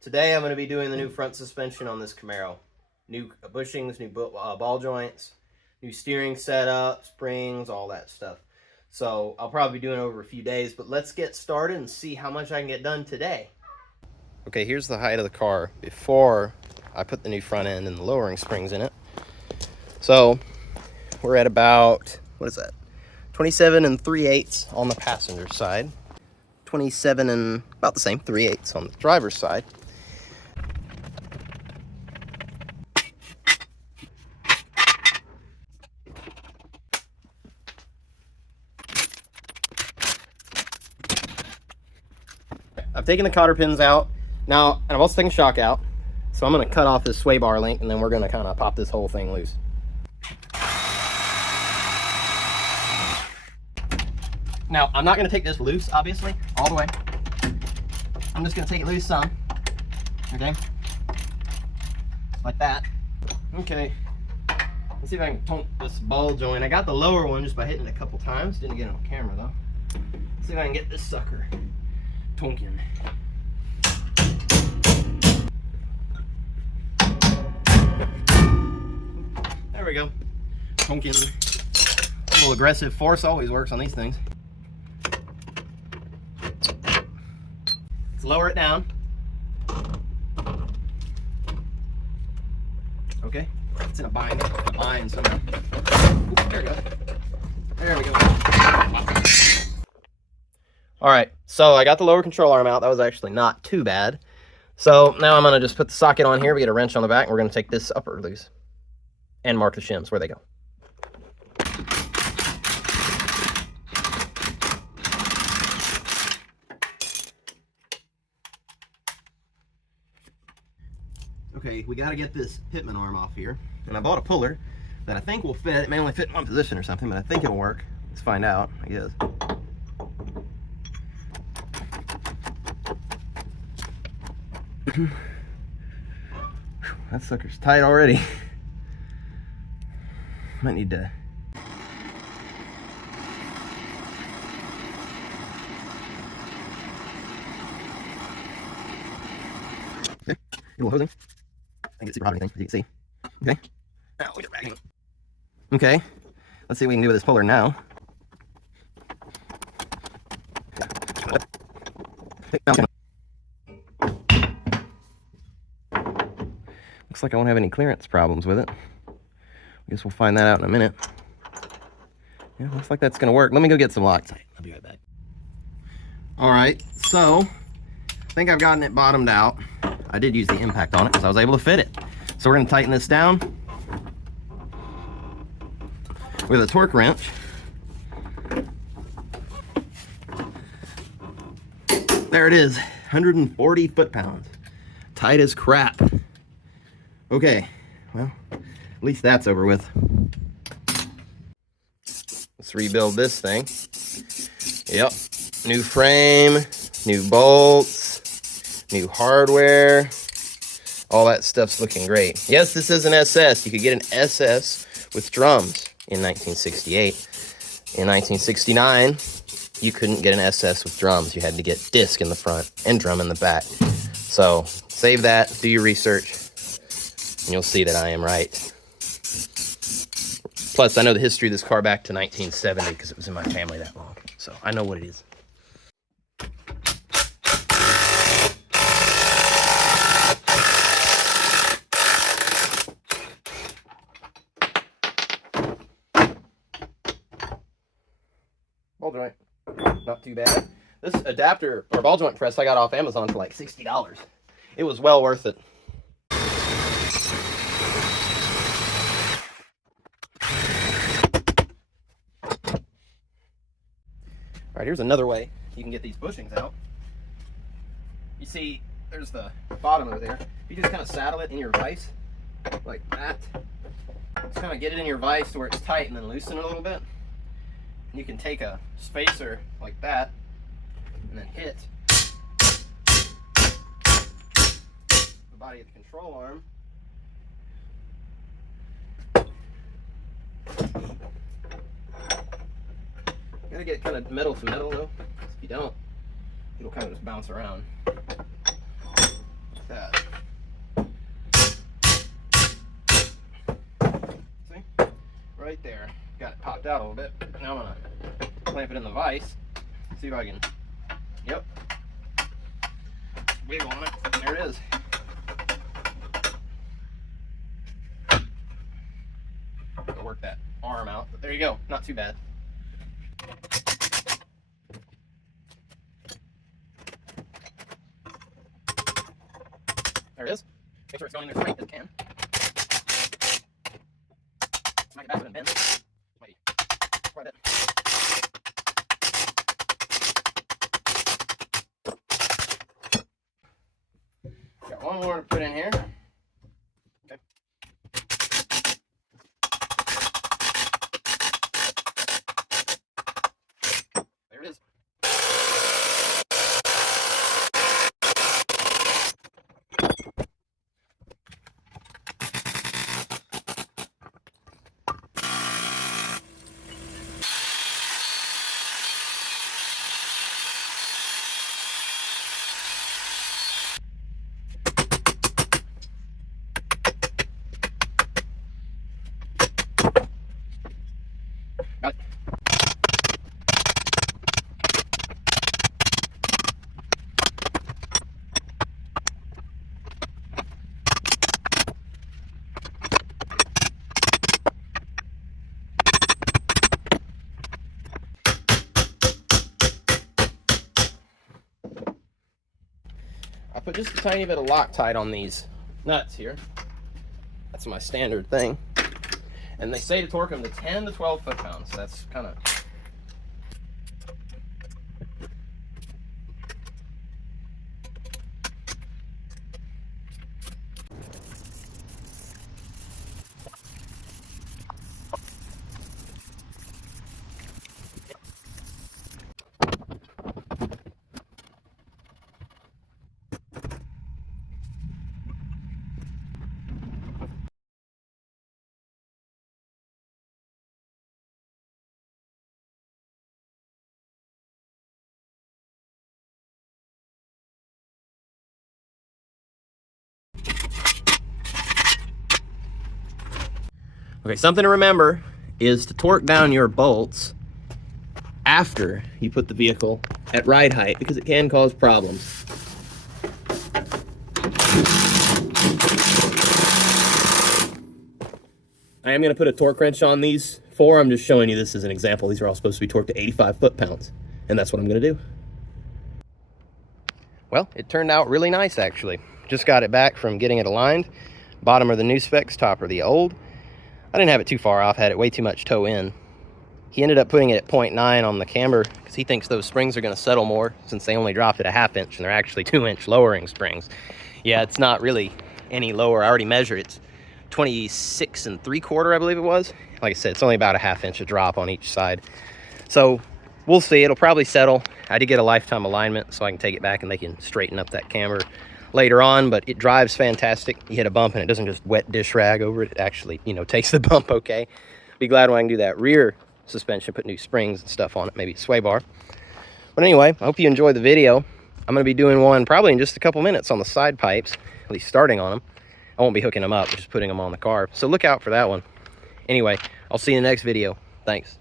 Today I'm going to be doing the new front suspension on this Camaro. New bushings, new ball joints, new steering setup, springs, all that stuff. So I'll probably be doing it over a few days, but let's get started and see how much I can get done today. Okay, here's the height of the car before I put the new front end and the lowering springs in it. So we're at about, what is that? 27 3/8 on the passenger side. 27 and about the same, 3/8 on the driver's side. I've taken the cotter pins out now, and I've also taken shock out. So I'm going to cut off this sway bar link, and then we're going to kind of pop this whole thing loose. Now, I'm not going to take this loose, obviously, all the way. I'm just going to take it loose some. Okay? Like that. Okay. Let's see if I can tonk this ball joint. I got the lower one just by hitting it a couple times. Didn't get it on camera, though. Let's see if I can get this sucker tonking. There we go. Tonking. A little aggressive force always works on these things. Let's lower it down. Okay. It's in a bind somehow. Ooh, there we go. There we go. All right, so I got the lower control arm out. That was actually not too bad. So now I'm going to just put the socket on here. We get a wrench on the back, and we're going to take this upper loose and mark the shims where they go. Okay, we got to get this pitman arm off here. And I bought a puller that I think will fit. It may only fit in one position or something, but I think it'll work. Let's find out, I guess. That sucker's tight already. Might need to. Okay, a little hosing. I think it's super hot or anything, as you can see. Okay. Now we get ragging. Okay. Let's see what we can do with this puller now. Looks like I won't have any clearance problems with it. I guess we'll find that out in a minute. Yeah, looks like that's gonna work. Let me go get some Loctite. I'll be right back. All right, so I think I've gotten it bottomed out. I did use the impact on it because I was able to fit it. So we're gonna tighten this down with a torque wrench. There it is, 140 foot-pounds. Tight as crap. Okay, well, at least that's over with. Let's rebuild this thing. Yep, new frame, new bolts, new hardware. All that stuff's looking great. Yes, this is an SS. You could get an SS with drums in 1968. In 1969, you couldn't get an SS with drums. You had to get disc in the front and drum in the back. So save that, do your research, and you'll see that I am right. Plus, I know the history of this car back to 1970 because it was in my family that long. So I know what it is. Ball joint, not too bad. This adapter or ball joint press I got off Amazon for like $60. It was well worth it. All right, here's another way you can get these bushings out. You see, there's the bottom over there. You just kind of saddle it in your vise like that. Just kind of get it in your vise to where it's tight and then loosen it a little bit. And you can take a spacer like that and then hit the body of the control arm. You gotta get kind of metal to metal though. If you don't, it'll kind of just bounce around. that. See? Right there. Got it popped out a little bit. Now I'm gonna clamp it in the vise. See if I can, yep, wiggle on it. There it is. Go work that arm out, but there you go. Not too bad. There it is. Make sure it's going in there straight as it can. Smack it back and bend. Wait, quite a bit. Got one more to put in here. Okay. There it is. Got it. I put just a tiny bit of Loctite on these nuts here. That's my standard thing. And they say to torque them to 10 to 12 foot-pounds. So that's kind of... Okay, something to remember is to torque down your bolts after you put the vehicle at ride height, because it can cause problems. I am going to put a torque wrench on these 4. I'm just showing you this as an example. These are all supposed to be torqued to 85 foot-pounds, and that's what I'm going to do. Well, it turned out really nice, actually. Just got it back from getting it aligned. Bottom are the new specs, top are the old. I didn't have it too far off, had it way too much toe in. He ended up putting it at 0.9 on the camber because he thinks those springs are going to settle more since they only dropped it a 1/2 inch and they're actually 2-inch lowering springs. Yeah, it's not really any lower. I already measured. It's 26 3/4, I believe it was. Like I said, it's only about a 1/2 inch of drop on each side. So we'll see. It'll probably settle. I did get a lifetime alignment so I can take it back and they can straighten up that camber later on, but it drives fantastic. You hit a bump and it doesn't just wet dish rag over it. It actually, you know, takes the bump okay. Be glad when I can do that rear suspension, put new springs and stuff on it, maybe a sway bar. But anyway, I hope you enjoyed the video. I'm going to be doing one probably in just a couple minutes on the side pipes, at least starting on them. I won't be hooking them up, just putting them on the car. So look out for that one. Anyway, I'll see you in the next video. Thanks.